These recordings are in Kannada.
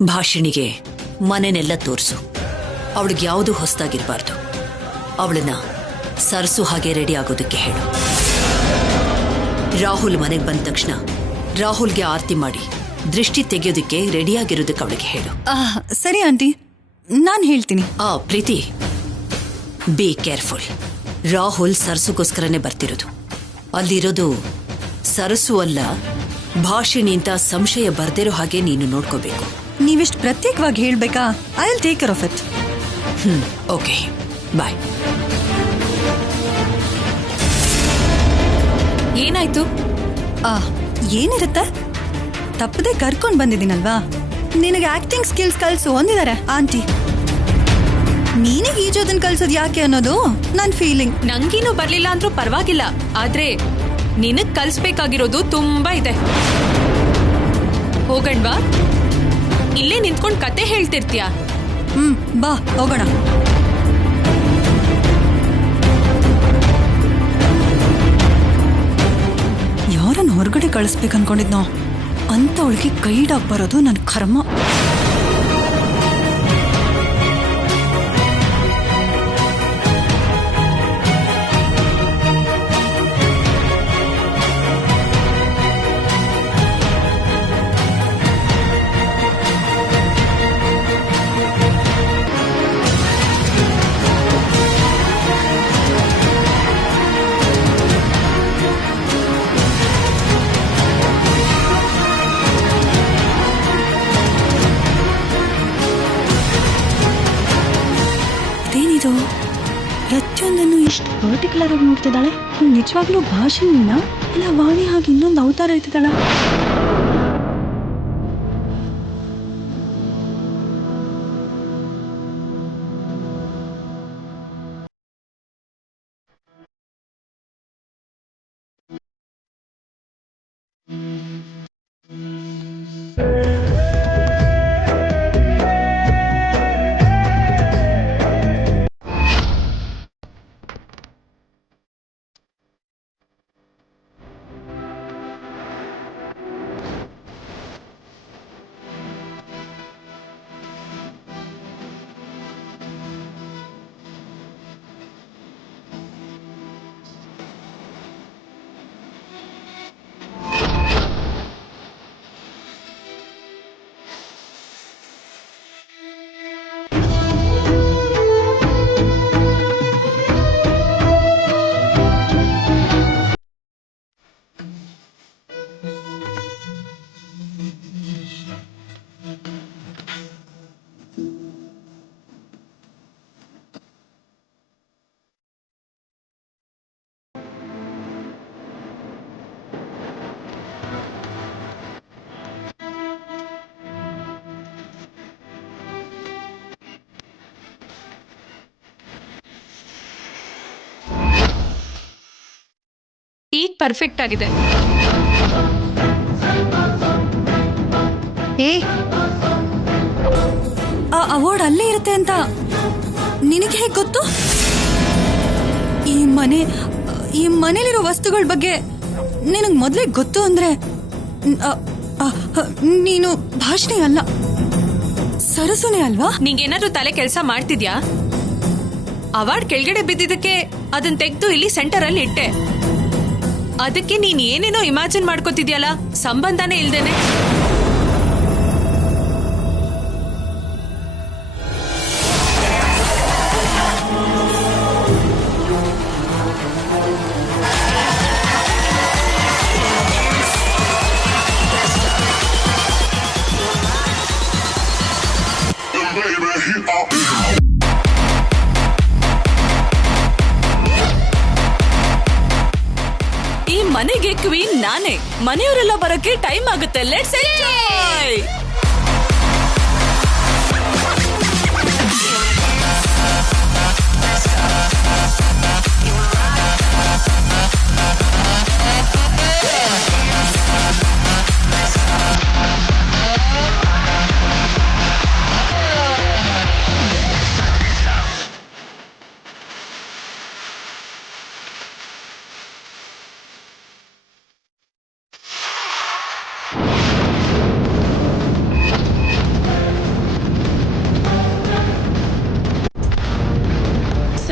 ಭಾಷಿಣಿಗೆ ಮನೆನೆಲ್ಲ ತೋರಿಸು. ಅವಳಿಗೆ ಯಾವುದು ಹೊಸದಾಗಿರಬಾರ್ದು. ಅವಳನ್ನ ಸರಸು ಹಾಗೆ ರೆಡಿ ಆಗೋದಕ್ಕೆ ಹೇಳು. ರಾಹುಲ್ ಮನೆಗೆ ಬಂದ ತಕ್ಷಣ ರಾಹುಲ್ಗೆ ಆರತಿ ಮಾಡಿ ದೃಷ್ಟಿ ತೆಗೆಯೋದಕ್ಕೆ ರೆಡಿಯಾಗಿರೋದಕ್ಕೆ ಅವಳಿಗೆ ಹೇಳು. ಸರಿ ಆಂಟಿ, ನಾನು ಹೇಳ್ತೀನಿ. ಪ್ರೀತಿ, ಬಿ ಕೇರ್ಫುಲ್. ರಾಹುಲ್ ಸರಸುಗೋಸ್ಕರನೇ ಬರ್ತಿರೋದು. ಅಲ್ಲಿರೋದು ಸರಸು ಅಲ್ಲ, ಭಾಷಿಣಿ ಅಂತ ಸಂಶಯ ಬರ್ದಿರೋ ಹಾಗೆ ನೀನು ನೋಡ್ಕೋಬೇಕು. ನೀವಿಷ್ಟು ಪ್ರತ್ಯೇಕವಾಗಿ ಹೇಳ್ಬೇಕಾ? I will take care of it. Okay, bye. ಏನಾಯ್ತು? ಏನಿರುತ್ತೆ, ತಪ್ಪದೆ ಕರ್ಕೊಂಡ್ ಬಂದಿದ್ದೀನಲ್ವಾ. ನಿನಗೆ ಆಕ್ಟಿಂಗ್ ಸ್ಕಿಲ್ಸ್ ಕಲ್ಸು ಅಂದಿದ್ದಾರೆ ಆಂಟಿ. ನೀನಿಗೆ ಈಜೋದನ್ ಕಲ್ಸೋದು ಯಾಕೆ ಅನ್ನೋದು ನನ್ ಫೀಲಿಂಗ್. ನಂಗೇನು ಬರ್ಲಿಲ್ಲ ಅಂದ್ರೂ ಪರವಾಗಿಲ್ಲ, ಆದ್ರೆ ನಿನಗ್ ಕಲ್ಸ್ಬೇಕಾಗಿರೋದು ತುಂಬಾ ಇದೆ. ಹೋಗಣ್ವಾ? ಇಲ್ಲೇ ನಿಂತ್ಕೊಂಡ್ ಕತೆ ಹೇಳ್ತಿರ್ತೀಯ. ಬಾ ಹೋಗೋಣ. ಯಾರನ್ನ ಹೊರಗಡೆ ಕಳಿಸ್ಬೇಕು ಅನ್ಕೊಂಡಿದ್ನೋ ಅಂತ ಅವಳಿಗೆ ಗೈಡಾಗಿ ಬರೋದು ನನ್ನ ಕರ್ಮ. ಪ್ರತಿಯೊಂದನ್ನು ಇಷ್ಟು ಪರ್ಟಿಕ್ಯುಲರ್ ಆಗಿ ನೋಡ್ತಿದ್ದಾಳೆ. ನಿಜವಾಗ್ಲೂ ಭಾಷೆನ ಇಲ್ಲ ವಾಣಿ ಹಾಗೆ ಇನ್ನೊಂದು ಅವತಾರ ಇರ್ತಿದ್ದಾಳ. ಈಗ ಪರ್ಫೆಕ್ಟ್ ಆಗಿದೆ. ಆ ಅವಾರ್ಡ್ ಅಲ್ಲೇ ಇರುತ್ತೆ ಅಂತ ನಿನಗೆ ಹೇಗೆ ಗೊತ್ತು? ಈ ಮನೇಲಿರೋ ವಸ್ತುಗಳ ಬಗ್ಗೆ ನಿನಗೆ ಮೊದಲೇ ಗೊತ್ತು ಅಂದ್ರೆ ನೀನು ಭಾಷಣೆ ಅಲ್ಲ, ಸರಸುನೇ ಅಲ್ವಾ? ನಿಂಗೇನಾದ್ರೂ ತಲೆ ಕೆಲಸ ಮಾಡ್ತಿದ್ಯಾ? ಅವಾರ್ಡ್ ಕೆಳಗಡೆ ಬಿದ್ದಿದ್ದಕ್ಕೆ ಅದನ್ನ ತೆಗೆದು ಇಲ್ಲಿ ಸೆಂಟರ್ ಅಲ್ಲಿ ಇಟ್ಟೆ. ಅದಕ್ಕೆ ನೀನ್ ಏನೇನೋ ಇಮ್ಯಾಜಿನ್ ಮಾಡ್ಕೋತಿದ್ಯಲ್ಲ, ಸಂಬಂಧನೇ ಇಲ್ದೇನೆ. ಈ ಮನೆಗೆ ಕ್ವೀನ್ ನಾನೇ. ಮನೆಯವರೆಲ್ಲ ಬರೋಕೆ ಟೈಮ್ ಆಗುತ್ತೆ. Let's enjoy.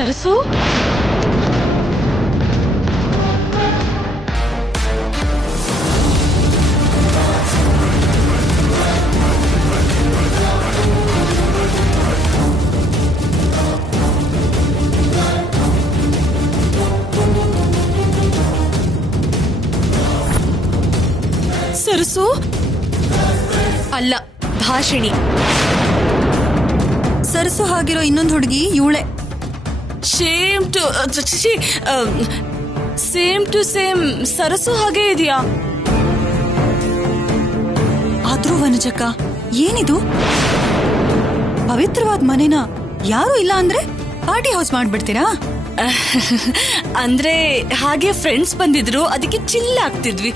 ಸರಸು ಸರಸು ಅಲ್ಲ, ಭಾಷಿಣಿ. ಸರಸು ಆಗಿರೋ ಇನ್ನೊಂದು ಹುಡುಗಿ ಇವಳೆ. ಸೇಮ್ ಟು ಸೇಮ್ ಸರಸು ಹಾಗೆ ಇದೆಯಾ? ಆದ್ರೂ ವನಜಕ್ಕ, ಏನಿದು? ಪವಿತ್ರವಾದ ಮನೆನ ಯಾರು ಇಲ್ಲ ಅಂದ್ರೆ ಪಾರ್ಟಿ ಹೌಸ್ ಮಾಡ್ಬಿಡ್ತೀರಾ? ಅಂದ್ರೆ ಹಾಗೆ ಫ್ರೆಂಡ್ಸ್ ಬಂದಿದ್ರು, ಅದಕ್ಕೆ ಚಿಲ್ ಆಗ್ತಿದ್ವಿ.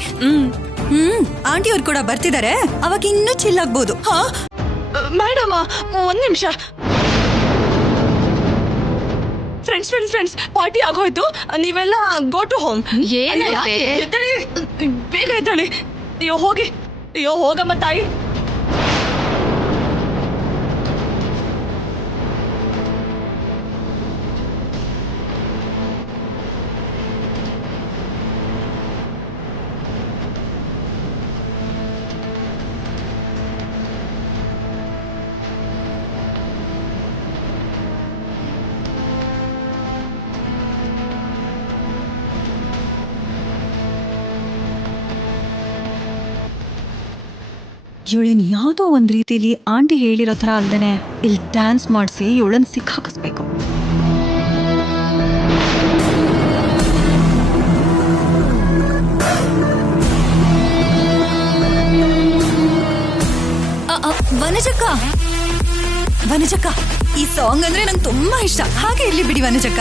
ಆಂಟಿ ಅವ್ರು ಕೂಡ ಬರ್ತಿದ್ದಾರೆ, ಅವಾಗ ಇನ್ನೂ ಚಿಲ್ ಆಗ್ಬೋದು. ಮೇಡಮ್, ಒಂದ್ ನಿಮಿಷ. ಫ್ರೆಂಡ್ಸ್ ಪಾರ್ಟಿ ಆಗೋಯ್ತು, ನೀವೆಲ್ಲ ಗೋ ಟು ಹೋಮ್. ಬೇಗ ಎದ್ದೇಳಿ. ಅಯ್ಯೋ ಹೋಗಮ್ಮ ತಾಯಿ. ಇವಳನ್ ಯಾವುದೋ ಒಂದ್ ರೀತಿಲಿ ಆಂಟಿ ಹೇಳಿರೋ ತರ ಅಲ್ದೇನೆ ಇಲ್ಲಿ ಡ್ಯಾನ್ಸ್ ಮಾಡಿಸಿ ಇವಳನ್ ಸಿಕ್ಕಾಕಿಸ್ಬೇಕು. ವನಜಕ್ಕ, ಈ ಸಾಂಗ್ ಅಂದ್ರೆ ನಂಗೆ ತುಂಬಾ ಇಷ್ಟ. ಹಾಗೆ ಇರ್ಲಿ ಬಿಡಿ ವನಜಕ್ಕ,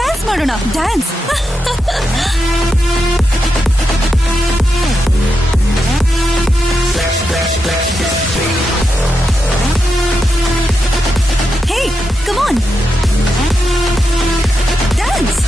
ಡ್ಯಾನ್ಸ್ ಮಾಡೋಣ. Dance Hey, come on. Dance.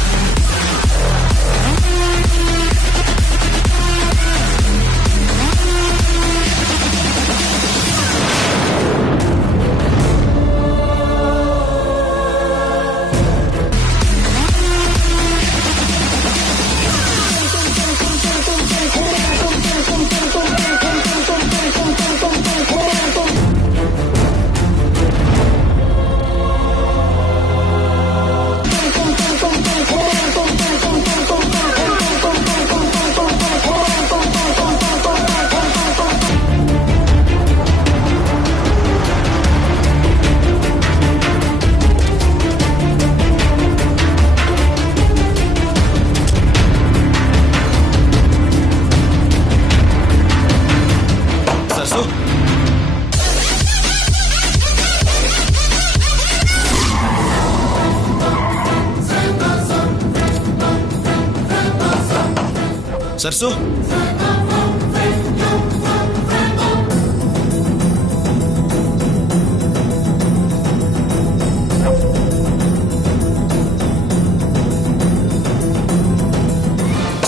Sarsu,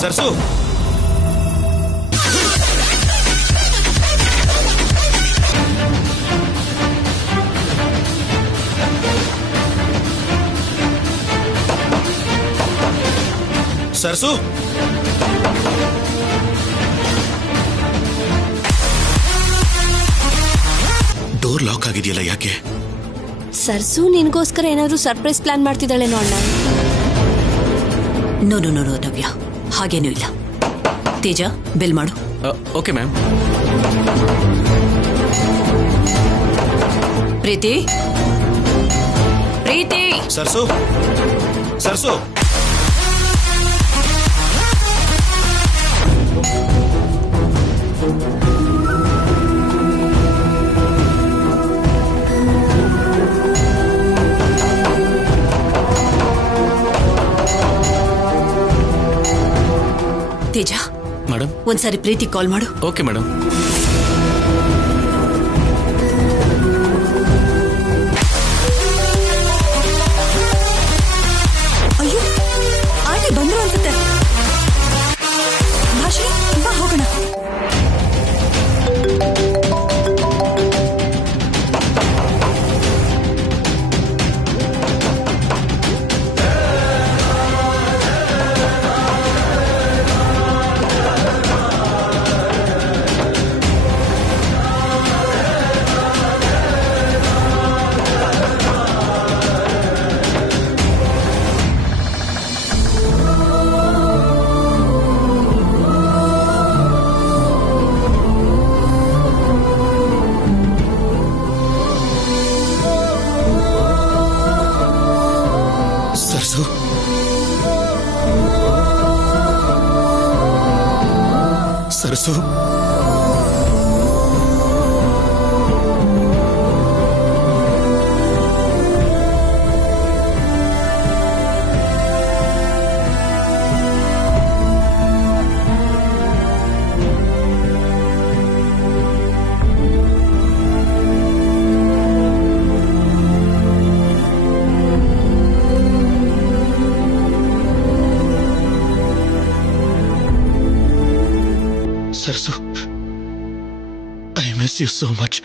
Sarsu, Sarsu, door lock ಆಗಿದೆಯಲ್ಲ, ಯಾಕೆ? ಸರ್ಸು ನಿನ್ಗೋಸ್ಕರ ಏನಾದ್ರೂ ಸರ್ಪ್ರೈಸ್ ಪ್ಲಾನ್ ಮಾಡ್ತಿದ್ದಾಳೇನೋ ಅಣ್ಣ. No no no no Navya, ಹಾಗೇನೂ ಇಲ್ಲ. ತೇಜ, ಬಿಲ್ ಮಾಡು. Okay ma'am. Preeti, Sarsu, Sarsu, Teja, madam ಒಂದ್ಸಾರಿ ಪ್ರೀತಿ ಕಾಲ್ ಮಾಡು. Okay madam. ಅಯ್ಯೋ, ಆಂಟಿ ಬಂದ್ರು ಅನ್ಸುತ್ತೆ. ಭಾಷೆ, ಬಾ ಹೋಗೋಣ. Sarasu. Sarsu, I miss you so much.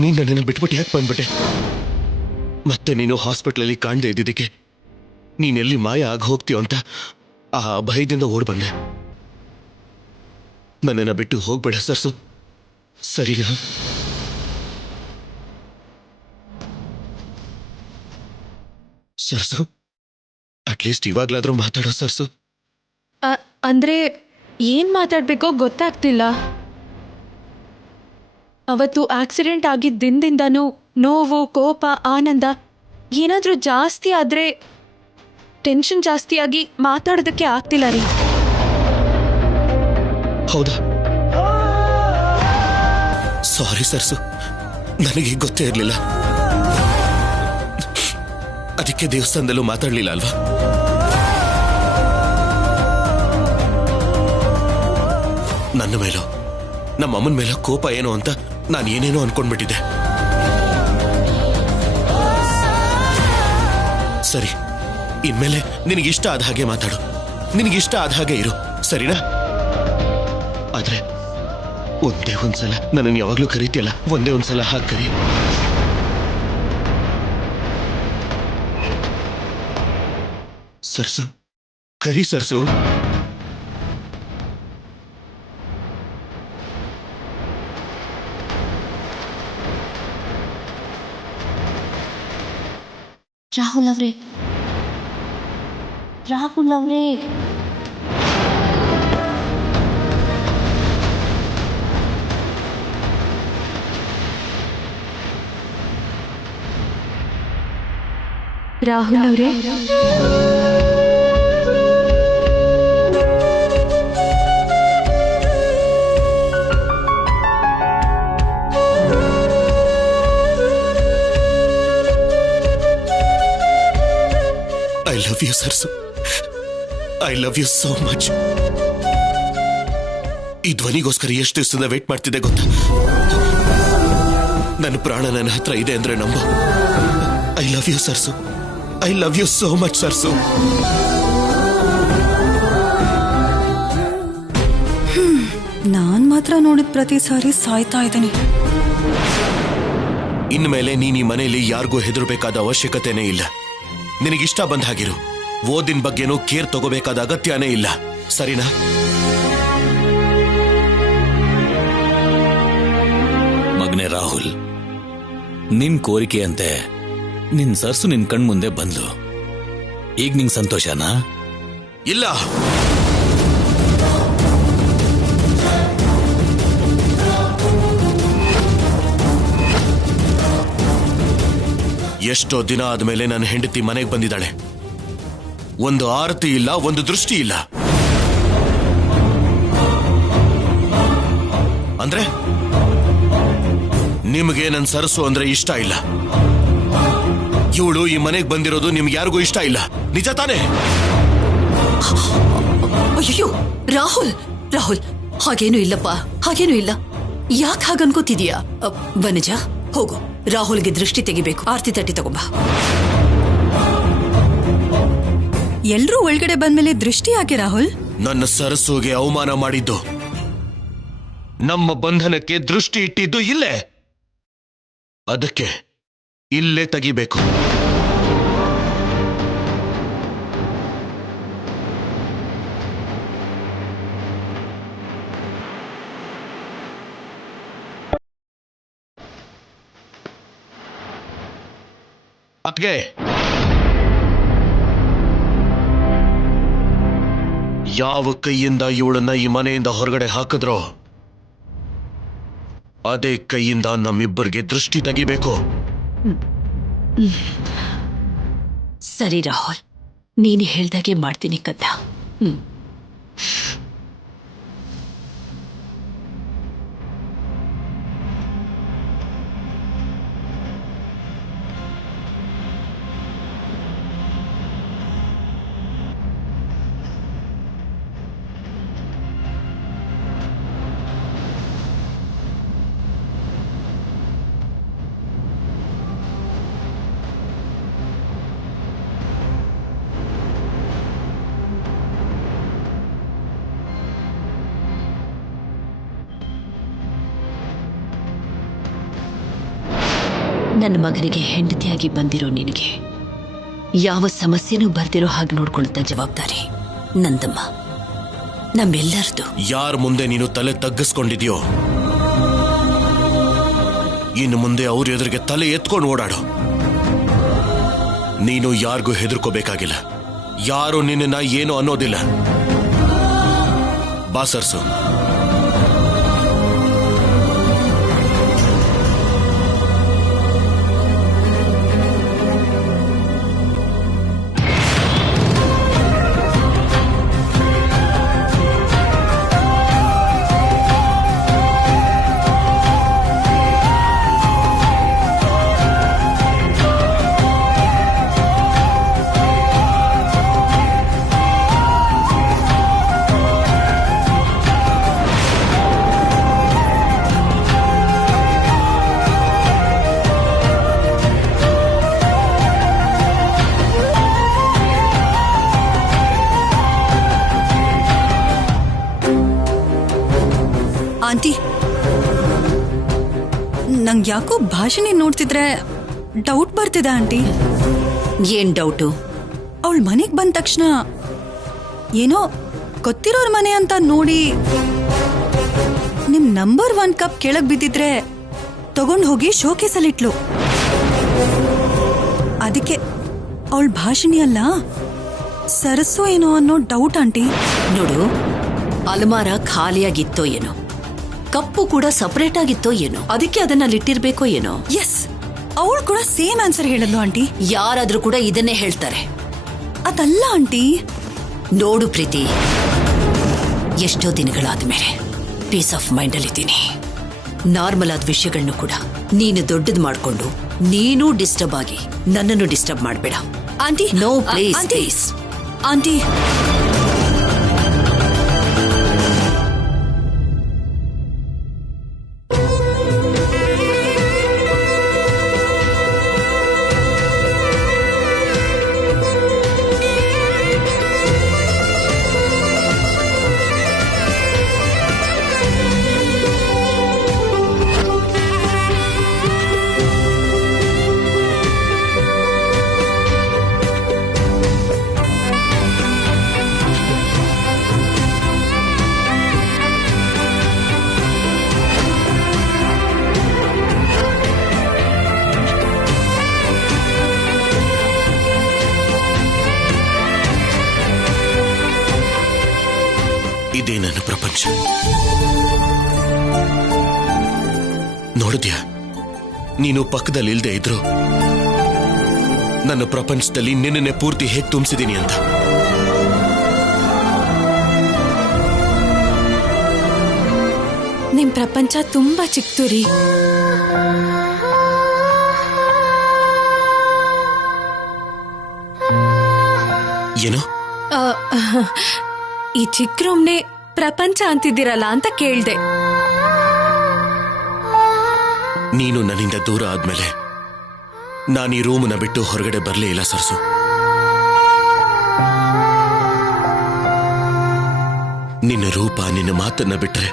ನೀನ್ ನನ್ನನ್ನು ಬಿಟ್ಬಿಟ್ಟು ಯಾಕೆ ಬಂದ್ಬಿಟ್ಟೆ? ಮತ್ತೆ ನೀನು ಹಾಸ್ಪಿಟ್ಲಲ್ಲಿ ಕಾಣದೇ ಇದ್ದಿದ್ದಕ್ಕೆ ನೀನೆಲ್ಲಿ ಮಾಯ ಆಗಿ ಹೋಗ್ತೀಯೋ ಅಂತ ಆ ಭಯದಿಂದ ಓಡ್ ಬಂದೆ. ನನ್ನನ್ನು ಬಿಟ್ಟು ಹೋಗ್ಬೇಡ ಸರ್ಸು, ಸರಿನಾ? ಸರ್ಸು, ಅಟ್ಲೀಸ್ಟ್ ಇವಾಗ್ಲಾದ್ರೂ ಮಾತಾಡೋ ಸರ್ಸು. ಅಂದ್ರೆ ಏನ್ ಮಾತಾಡ್ಬೇಕೋ ಗೊತ್ತಾಗ್ತಿಲ್ಲ. ಅವತ್ತು ಆಕ್ಸಿಡೆಂಟ್ ಆಗಿದ್ದ ದಿನದಿಂದನೂ ನೋವು, ಕೋಪ, ಆನಂದ ಏನಾದ್ರೂ ಜಾಸ್ತಿ ಆದ್ರೆ ಟೆನ್ಷನ್ ಜಾಸ್ತಿಯಾಗಿ ಮಾತಾಡೋದಕ್ಕೆ ಆಗ್ತಿಲ್ಲ ರೀ. ಹೌದಾ? ಸಾರಿ ಸರ್ಸು, ನನಗೆ ಗೊತ್ತೇ ಇರಲಿಲ್ಲ. ಅದಕ್ಕೆ ದೇವಸ್ಥಾನದಲ್ಲೂ ಮಾತಾಡಲಿಲ್ಲ ಅಲ್ವಾ? ನನ್ನ ಮೇಲೋ ನಮ್ಮ ಅಮ್ಮನ ಮೇಲೋ ಕೋಪ ಏನೋ ಅಂತ ನಾನು ಏನೇನೋ ಅನ್ಕೊಂಡ್ಬಿಟ್ಟಿದ್ದೆ. ಸರಿ, ಇನ್ಮೇಲೆ ನಿನಗಿಷ್ಟ ಆದ ಹಾಗೆ ಮಾತಾಡು, ನಿನಗಿಷ್ಟ ಆದ ಹಾಗೆ ಇರು, ಸರಿನಾ? ಆದ್ರೆ ಒಂದೇ ಒಂದ್ಸಲ ನನ್ನನ್ನು ಯಾವಾಗ್ಲೂ ಕರೀತಿಯಲ್ಲ, ಒಂದೇ ಒಂದ್ಸಲ ಹಾಗೆ ಕರಿ. ಸರ್ಸು, ಕರಿ ಸರ್ಸು. ರಾಹುಲ್ ಅವರೇ, ರಾಹುಲ್ ಅವರೇ, ರಾಹುಲ್ ಅವರೇ, I love you Sarsu, I love you so much. ಈ ಧ್ವನಿಗೋಸ್ಕರ ಎಷ್ಟು ದಿವಸದಿಂದ ವೇಟ್ ಮಾಡ್ತಿದ್ದೆ ಗೊತ್ತಾ? ನನ್ನ ಪ್ರಾಣ ನನ್ನ ಹತ್ರ ಇದೆ ಅಂದ್ರೆ ನಂಬು. I love you Sarsu, I love you so much Sarsu. ನಾನ್ ಮಾತ್ರ ನೋಡಿದ ಪ್ರತಿ ಸಾರಿ ಸಾಯ್ತಾ ಇದ್ದೀನಿ. ಇನ್ಮೇಲೆ ನೀನ್ ಈ ಮನೆಯಲ್ಲಿ ಯಾರಿಗೂ ಹೆದರ್ಬೇಕಾದ ಅವಶ್ಯಕತೆನೇ ಇಲ್ಲ. ನಿನಗಿಷ್ಟ ಬಂದ ಹಾಗಿರು. ಓದಿನ ಬಗ್ಗೆನೂ ಕೇರ್ ತಗೋಬೇಕಾದ ಅಗತ್ಯನೇ ಇಲ್ಲ, ಸರಿನಾ? ಮಗನೇ ರಾಹುಲ್, ನಿನ್ ಕೋರಿಕೆಯಂತೆ ನಿನ್ ಸರ್ಸು ನಿನ್ ಕಣ್ಮುಂದೆ ಬಂದ್ಲು. ಈಗ ನಿಂಗ್ ಸಂತೋಷನಾ? ಇಲ್ಲ. ಎಷ್ಟೋ ದಿನ ಆದ್ಮೇಲೆ ನನ್ನ ಹೆಂಡತಿ ಮನೆಗೆ ಬಂದಿದ್ದಾಳೆ. ಒಂದು ಆರತಿ ಇಲ್ಲ, ಒಂದು ದೃಷ್ಟಿ ಇಲ್ಲ. ಅಂದ್ರೆ ನಿಮಗೆ ನನ್ನ ಸರಸು ಅಂದ್ರೆ ಇಷ್ಟ ಇಲ್ಲ. ಇವಳು ಈ ಮನೆಗೆ ಬಂದಿರೋದು ನಿಮ್ಗೆ ಯಾರಿಗೂ ಇಷ್ಟ ಇಲ್ಲ, ನಿಜ ತಾನೇ? ಅಯ್ಯೋ ರಾಹುಲ್, ರಾಹುಲ್, ಹಾಗೇನು ಇಲ್ಲಪ್ಪ, ಹಾಗೇನು ಇಲ್ಲ. ಯಾಕೆ ಹಾಗನ್ಕೋತಿದೀಯಾ? ವನಜ, ಹೋಗು, ರಾಹುಲ್ಗೆ ದೃಷ್ಟಿ ತೆಗಿಬೇಕು. ಆರ್ತಿ ತಟ್ಟಿ ತಗೊಂಬ. ಎಲ್ರೂ ಒಳಗಡೆ ಬಂದ್ಮೇಲೆ ದೃಷ್ಟಿ ಯಾಕೆ ರಾಹುಲ್? ನನ್ನ ಸರಸುಗೆ ಅವಮಾನ ಮಾಡಿದ್ದು, ನಮ್ಮ ಬಂಧನಕ್ಕೆ ದೃಷ್ಟಿ ಇಟ್ಟಿದ್ದು ಇಲ್ಲೇ. ಅದಕ್ಕೆ ಇಲ್ಲೇ ತೆಗಿಬೇಕು. ಅದ್ಗೆ ಯಾವ ಕೈಯಿಂದ ಇವಳನ್ನ ಈ ಮನೆಯಿಂದ ಹೊರಗಡೆ ಹಾಕಿದ್ರೋ ಅದೇ ಕೈಯಿಂದ ನಮ್ಮಿಬ್ಬರಿಗೆ ದೃಷ್ಟಿ ತೆಗಿಬೇಕು. ಸರಿ ರಾಹುಲ್, ನೀನು ಹೇಳ್ದಾಗೆ ಮಾಡ್ತೀನಿ ಕದ್ದ. ನನ್ನ ಮಗನಿಗೆ ಹೆಂಡತಿಯಾಗಿ ಬಂದಿರೋ ನಿನಗೆ ಯಾವ ಸಮಸ್ಯೆನೂ ಬರ್ದಿರೋ ಹಾಗೆ ನೋಡ್ಕೊಳ್ತಾ ಜವಾಬ್ದಾರಿ ನಂದಮ್ಮ, ನಮ್ಮೆಲ್ಲರದು. ಯಾರ ಮುಂದೆ ನೀನು ತಲೆ ತಗ್ಗಿಸ್ಕೊಂಡಿದ್ಯೋ ಇನ್ನು ಮುಂದೆ ಅವ್ರ ಎದುರಿಗೆ ತಲೆ ಎತ್ಕೊಂಡು ಓಡಾಡು. ನೀನು ಯಾರಿಗೂ ಹೆದರ್ಕೋಬೇಕಾಗಿಲ್ಲ. ಯಾರು ನಿನ್ನ ಏನು ಅನ್ನೋದಿಲ್ಲ. ಬಾ ಸರ್ಸು. ಆಂಟಿ, ನಂಗೆ ಯಾಕೋ ಭಾಷಣಿ ನೋಡ್ತಿದ್ರೆ ಡೌಟ್ ಬರ್ತಿದೆ ಆಂಟಿ. ಏನ್ ಡೌಟು? ಅವಳ ಮನೆಗ್ ಬಂದ ತಕ್ಷಣ ಏನೋ ಗೊತ್ತಿರೋರ್ ಮನೆ ಅಂತ ನೋಡಿ ನಿಮ್ ನಂಬರ್ 1 ಕಪ್ ಕೆಳಗ್ ಬಿದ್ದಿದ್ರೆ ತಗೊಂಡ್ ಹೋಗಿ ಶೋಕೇಸಲ್ಲಿಟ್ಲು. ಅದಕ್ಕೆ ಅವಳ ಭಾಷಣಿ ಅಲ್ಲ ಸರಸ್ಸು ಏನೋ ಅನ್ನೋ ಡೌಟ್ ಆಂಟಿ. ನೋಡು, ಅಲಮಾರ ಖಾಲಿಯಾಗಿತ್ತೋ ಏನೋ, ಕಪ್ಪು ಕೂಡ ಸಪರೇಟ್ ಆಗಿತ್ತೋ ಏನೋ, ಅದಕ್ಕೆ ಅದನ್ನ ಅಲ್ಲಿಟ್ಟಿರ್ಬೇಕೋ ಏನೋ. ಎಸ್, ಅವಳು ಕೂಡ ಸೇಮ್ ಆನ್ಸರ್ ಹೇಳಿದ್ಲು ಆಂಟಿ. ಯಾರಾದ್ರೂ ಕೂಡ ಇದನ್ನೇ ಹೇಳ್ತಾರೆ. ಅದಲ್ಲ ಆಂಟಿ. ನೋಡು ಪ್ರೀತಿ, ಎಷ್ಟೋ ದಿನಗಳಾದ್ಮೇಲೆ ಪೀಸ್ ಆಫ್ ಮೈಂಡ್ ಅಲ್ಲಿದ್ದೀನಿ. ನಾರ್ಮಲ್ ಆದ ವಿಷಯಗಳನ್ನು ಕೂಡ ನೀನು ದೊಡ್ಡದು ಮಾಡ್ಕೊಂಡು ನೀನು ಡಿಸ್ಟರ್ಬ್ ಆಗಿ ನನ್ನನ್ನು ಡಿಸ್ಟರ್ಬ್ ಮಾಡಬೇಡ aunty. No please aunty. Please. Aunty, ಇದೇ ನನ್ನ ಪ್ರಪಂಚ. ನೋಡಿದ್ಯಾ, ನೀನು ಪಕ್ಕದಲ್ಲಿ ಇಲ್ದೇ ಇದ್ರು ನನ್ನ ಪ್ರಪಂಚದಲ್ಲಿ ನಿನ್ನೆ ಪೂರ್ತಿ ಹೇಗೆ ತುಂಬಿಸಿದೀನಿ ಅಂತ. ನಿಮ್ ಪ್ರಪಂಚ ತುಂಬಾ ಚಿಕ್ಕದು ರೀ. ಏನು? ಈ ಚಿಕ್ಕ ರೂಮ್ನೆ ಪ್ರಪಂಚ ಅಂತಿದ್ದೀರಲ್ಲ ಅಂತ ಕೇಳ್ದೆ. ನೀನು ನನ್ನಿಂದ ದೂರ ಆದ್ಮೇಲೆ ನಾನು ಈ ರೂಮನ್ನ ಬಿಟ್ಟು ಹೊರಗಡೆ ಬರಲೇ ಇಲ್ಲ ಸರ್ಸು. ನಿನ್ನ ರೂಪ, ನಿನ್ನ ಮಾತನ್ನ ಬಿಟ್ರೆ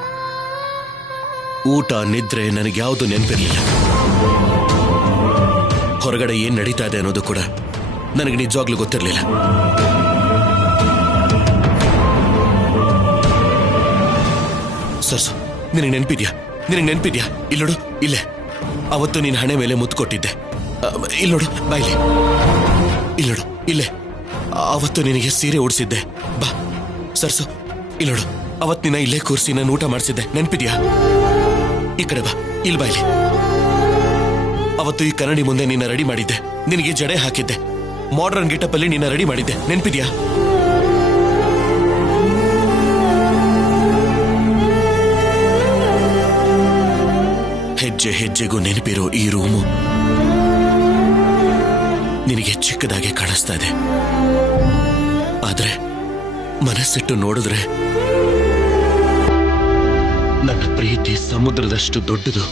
ಊಟ, ನಿದ್ರೆ ನನಗ್ಯಾವುದು ನೆನಪಿರ್ಲಿಲ್ಲ. ಹೊರಗಡೆ ಏನ್ ನಡೀತಾ ಇದೆ ಅನ್ನೋದು ಕೂಡ ನನಗೆ ನಿಜವಾಗ್ಲೂ ಗೊತ್ತಿರಲಿಲ್ಲ. ಸರ್ಸು, ನಿನಗೆ ನೆನಪಿದ್ಯಾ? ಇಲ್ಲೋಡು, ಇಲ್ಲೇ ಅವತ್ತು ನೀನು ಹಣೆ ಮೇಲೆ ಮುತ್ತು ಕೊಟ್ಟಿದ್ದೆ. ಇಲ್ಲೋಡು, ಬಾಯ್ಲಿ. ಇಲ್ಲೋಡು, ಇಲ್ಲೇ ಅವತ್ತು ನಿನಗೆ ಸೀರೆ ಉಡಿಸಿದ್ದೆ. ಬಾ ಸರ್ಸು, ಇಲ್ಲೋಡು, ಅವತ್ತು ನಿನ್ನ ಇಲ್ಲೇ ಕೂರಿಸಿ ನಾನು ಊಟ ಮಾಡಿಸಿದ್ದೆ. ನೆನಪಿದ್ಯಾ? ಈ ಕಡೆ ಬಾ, ಇಲ್ಲಿ ಬಾಯ್ಲಿ. ಅವತ್ತು ಈ ಕನ್ನಡಿ ಮುಂದೆ ನಿನ್ನ ರೆಡಿ ಮಾಡಿದ್ದೆ. ನಿನಗೆ ಜಡೆ ಹಾಕಿದ್ದೆ. ಮಾಡರ್ನ್ ಗೆಟಪ್ ಅಲ್ಲಿ ನಿನ್ನ ರೆಡಿ ಮಾಡಿದ್ದೆ. ನೆನಪಿದ್ಯಾ? ಹೆಜ್ಜೆ ಹೆಜ್ಜೆಗೂ ನೆನಪಿರೋ ಈ ರೂಮು ನಿನಗೆ ಚಿಕ್ಕದಾಗೆ ಕಾಣಿಸ್ತಾ ಇದೆ. ಆದ್ರೆ ಮನಸ್ಸಿಟ್ಟು ನೋಡಿದ್ರೆ ನನ್ನ ಪ್ರೀತಿ ಸಮುದ್ರದಷ್ಟು ದೊಡ್ಡದು.